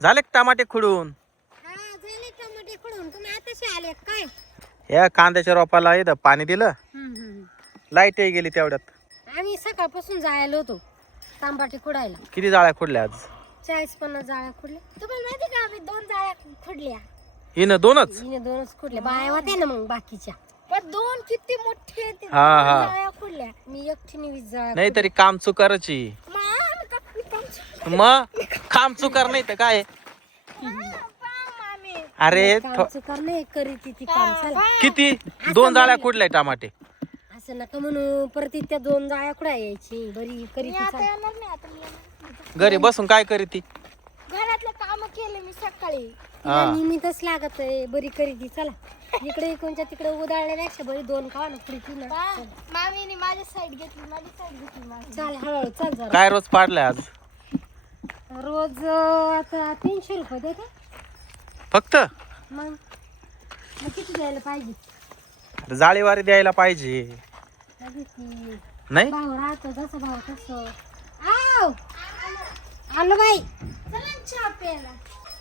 झाले का टमाटे खुडून? हा झाले टमाटे खुडून. तुम्ही आताशी आले काय? या कांद्याच्या रोपाला इथं पाणी दिलं, लाईटही गेली तेवढ्यात. आम्ही सकाळपासून जायला होतो टमाटे खुडायला. किती जाळ्या खुडल्या आज? 40-50 जाळ्या खुडल्या. तुम्हाला माहिती का आम्ही 2 जाळ्या खुडल्या. हिनं 2च? हिने 2च खुडल्या. बाया होत्या ना मग बाकीच्या. पण 2 किती मोठे होते. हा, हा. जाळ्या खुडल्या. मी एकटीने 20 जाळ्या. नाही तरी काम चुकाराची. मग काम चुकार नाही तर काय. अरे काम नाही करीत ती काम. चला किती 2 जाळ्या खुडल्या टमाटे? असं नका म्हणू. परत त्या 2 जाळ्या खुडा यायची. बरी करीत घरी बसून काय करीत ती? घरातलं काम केले मी सकाळी. हा. निमित्तच लागत आहे. बरी करीत चला. इकडे कोणच्या तिकडे उदाळण्यापेक्षा बरी 2 खावा ना खुडती ना. मामीने माझी साईड घेतली. चल हळूहळू चल जरा. काय रोज पाडलाय आज? रोज आता 300 रुपये देते. फक्त मग किती द्यायला पाहिजे? जाळीवारी द्यायला पाहिजे. नाही भाव राहतो जसं भाव तसं. आव आलो बाई. चहा प्यायला.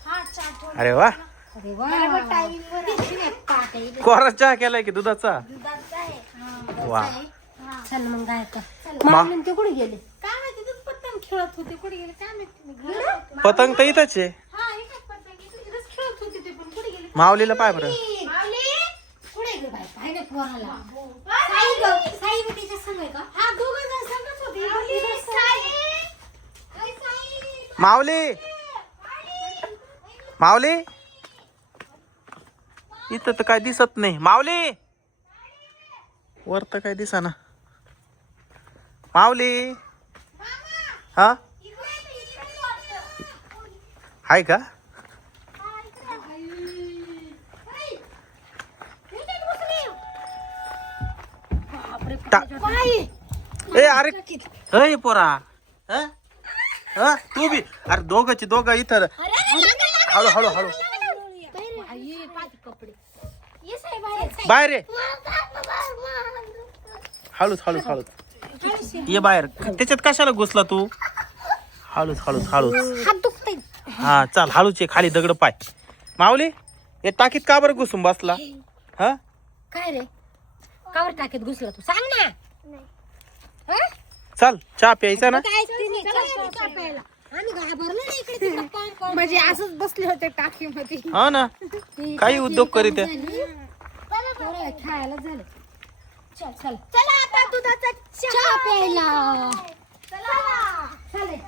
हा चहा ठेव. अरे वा, अरे वा कोरा चहा केलाय की दुधाचा? दुधाचा आहे. वा. चल मग जायचं. मामी ते कुठे गेले? काय माहिती तू पतंग खेळत होते कुठे गेले काय माहिती. पतंग तर इथंच आहे. हा एकच पतंग इथेच खेळत होते ते पण कुठे गेले. माऊलीला पाय बरं. कुठे गेले बाई? पाहिजे पोराला. साई बेटीच्या संग आहे का? हा दोघं जण संगच होते. माऊली, माऊली इथं तर काय दिसत नाही. माऊली वर तर काय दिसा ना. माऊली हा हाय का? ए अरे अय पोरा, हा? हा? तू बी अरे दोघं इथं. हळू हळू हळू बाहेर ये. हळूच हळूच हळूच ये बाहेर. त्याच्यात कशाला घुसला तू? हळूच हळूच हळूच. हात दुखतोय. हा चाल हळूच ये. खाली दगड पाय. माऊली हे टाकीत का बरं घुसून बसला? हा काय रे? कावर टाकीत घुसला तू? सांग ना. चल चहा प्यायचा ना. आम्ही घाबरलो ना इकडे तिकडे काम करून. म्हणजे असंच बसले होते टाकीमध्ये. हा ना, काही उद्योग करीत आहे. पोरं खेळायला झालं. चल चल चला आता दुधाचा चहा प्यायला. चला. चालेल.